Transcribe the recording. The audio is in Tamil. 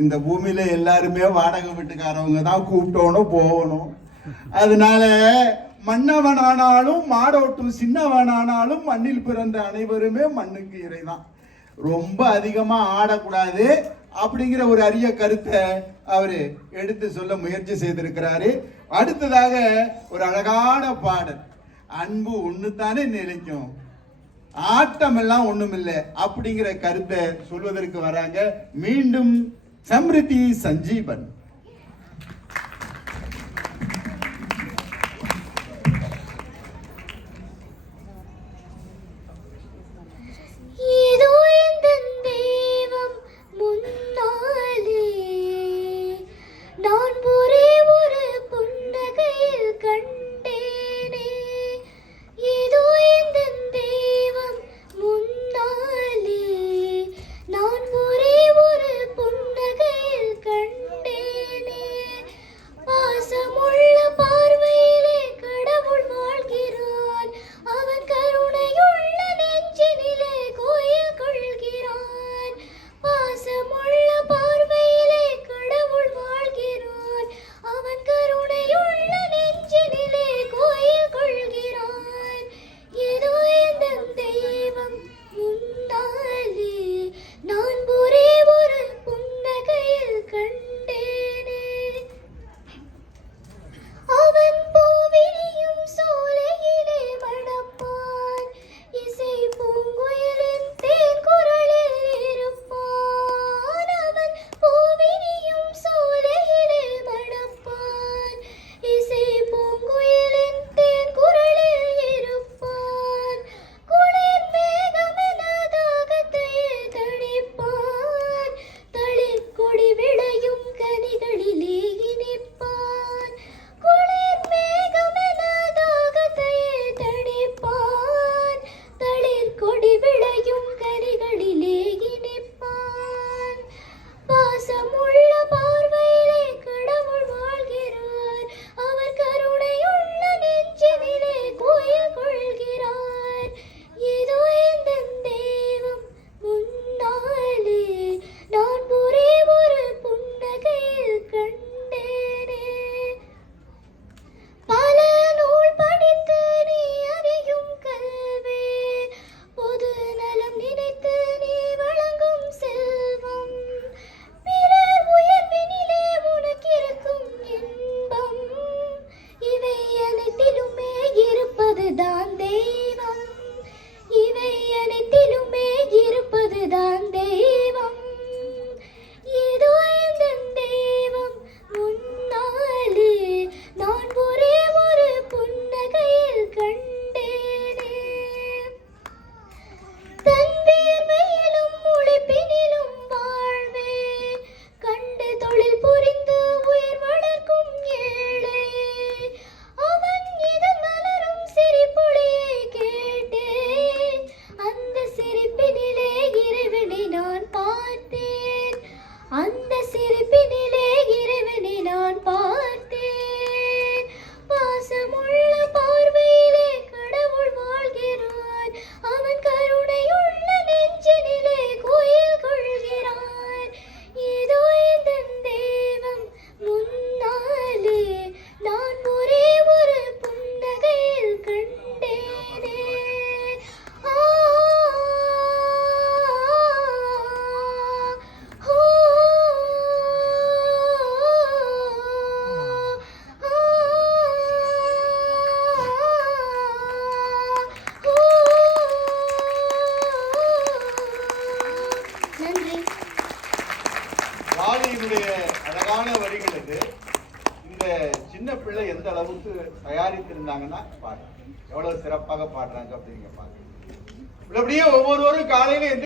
இந்த பூமியில எல்லாருமே வாடகை வீட்டுக்காரவங்க தான் கூப்பிட்டோணும் போகணும். அதனால மன்னவனானாலும் மாடோட்டும் சின்னவனானாலும் மண்ணில் பிறந்த அனைவருமே மண்ணுக்கு இறைதான். ரொம்ப அதிகமா ஆடக்கூடாது அப்படிங்கிற ஒரு அரிய கருத்தை அவரு எடுத்து சொல்ல முயற்சி செய்திருக்கிறாரு. அடுத்ததாக ஒரு அழகான பாடல், அன்பு ஒண்ணுத்தானே நிலைக்கும், ஆட்டம் எல்லாம் ஒண்ணுமில்லை அப்படிங்கிற கருத்தை சொல்வதற்கு வராங்க மீண்டும் சம்ருதி சஞ்சீவன். வாலியினுடைய அழகான வரிகளுக்கு இந்த சின்ன பிள்ளை எந்த அளவுக்கு தயாரித்திருந்தாங்கன்னா பாடுறாங்க, எவ்வளவு சிறப்பாக பாடுறாங்க அப்படிங்க பாருங்க. இப்படியே ஒவ்வொருவரும் காலையில